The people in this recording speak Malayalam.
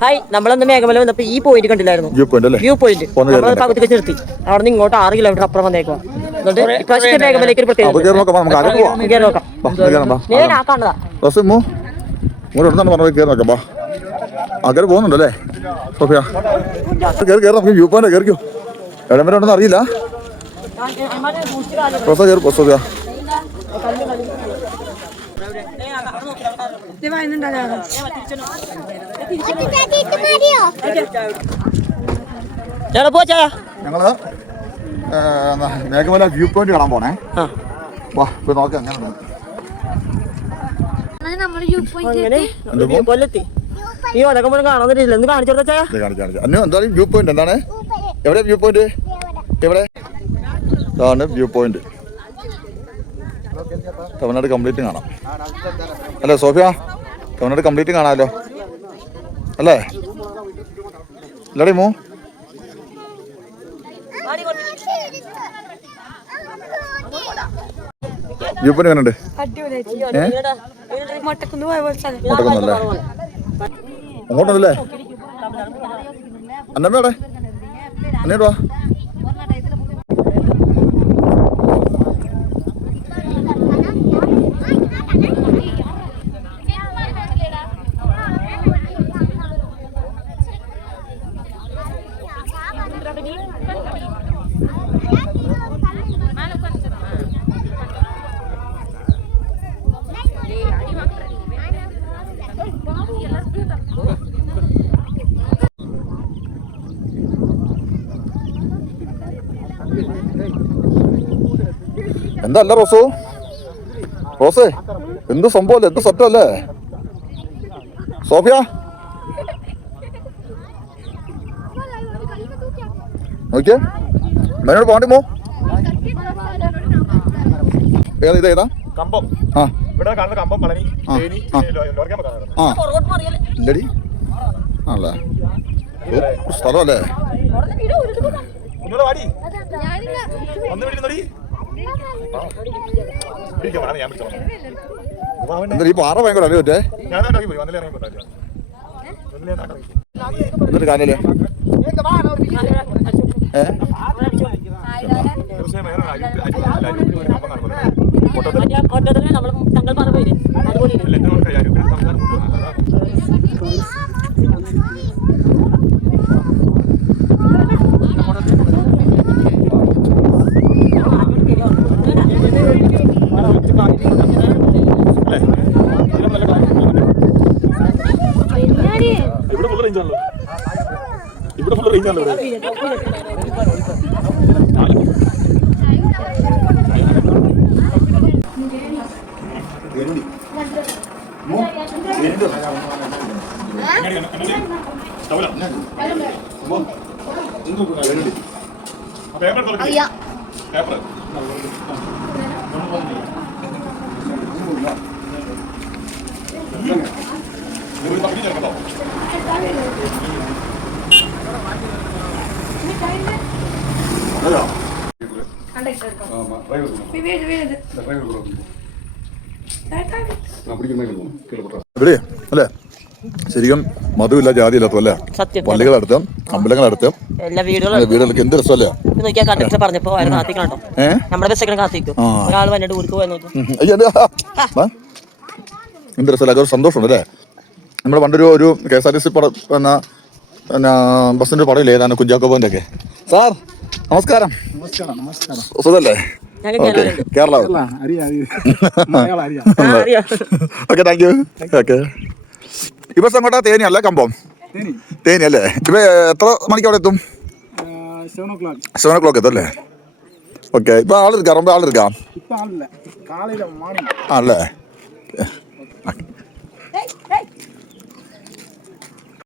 ഹായ്, നമ്മളന്ന് മേഘമല വന്നപ്പോ ഈ പോയിന്റ് കണ്ടില്ലായിരുന്നു. വ്യൂ പോയിന്റ് നമ്മൾ പകുതിക്ക് നിർത്തി. അവിടെ നിന്ന് ഇങ്ങോട്ട് 6 കിലോമീറ്റർ അപ്പുറം വന്നേക്കുക. ഇപ്രാവശ്യത്തെ മേഘമലയ്ക്ക് ഒരു പ്രത്യേകത അങ്ങനെ പോകുന്നുണ്ടല്ലേ സോഫിയ? നമുക്ക് വ്യൂ പോയിന്റ് കയറിക്കോ. എവിടെ വരെ ഉണ്ടെന്ന് അറിയില്ല. സോഫിയ ഞങ്ങള് മേഘമല വ്യൂ പോയിന്റ് കാണാൻ പോണേ. വാ ഇപ്പൊ നോക്കാം എന്തായാലും വ്യൂ പോയിന്റ് എന്താണ്? എവിടെ വ്യൂ പോയിന്റ്? എവിടെ? ഇതാണ് വ്യൂ പോയിന്റ്. തമിഴ്നാട് കംപ്ലീറ്റ് കാണാം അല്ലേ സോഫിയ? തമിഴ്നാട് കംപ്ലീറ്റ് കാണാമല്ലോ അല്ലേ? അല്ലേ മോ? വ്യൂ പോയിന്റ് എങ്ങനെയുണ്ട്? മോട്ടക്കുന്നല്ലേ? അങ്ങോട്ടല്ലേ? അന്നമ്മയുടെ അന്നേടുവാ. എന്താ അല്ല റോസേ എന്ത് സംഭവല്ലേ? എന്ത് സത്യമല്ലേ സോഫിയ? നോക്കിയേ മേനോട് പോകണ്ടി പോ. ഏതാ കമ്പം? ആ ഇല്ലടി ആണല്ലേ? സ്ഥലമല്ലേ? ഈ പാറ ഭയങ്കര അല്ലേ മറ്റേ? എന്നിട്ട് കാനല്ലേ? ഇവിടെ ഫുൾ റേഞ്ച് ആണല്ലോ. ഇവിടെ അല്ലേ ശരിക്കും മതമില്ല ജാതിയില്ലാത്തല്ലേ? പള്ളികളടുത്ത് അമ്പലങ്ങളടുത്ത് വീടുകളൊക്കെ എന്ത് രസമല്ലേ? എന്ത് രസമല്ലേ? അതൊരു സന്തോഷമുണ്ടല്ലേ? നമ്മുടെ പണ്ടൊരു KSRTC പിന്നെ ബസ്സിന്റെ പടയില്ലേ ഏതാണ് കുഞ്ചാക്കോബന്റെ ഒക്കെ? സാർ നമസ്കാരം. സുഖല്ലേ? Kerala. Okay thank you. Okay ഈ ബസ് അങ്ങോട്ടാ? തേനി അല്ലേ? കമ്പം തേനി അല്ലേ? ഇപ്പൊ എത്ര മണിക്ക് അവിടെ എത്തും? 7 o'clock എത്തും അല്ലേ? ഓക്കെ ഇപ്പൊ ആളിരിക്കാം? ரொம்ப ആളിരിക്കാം ആണല്ലേ?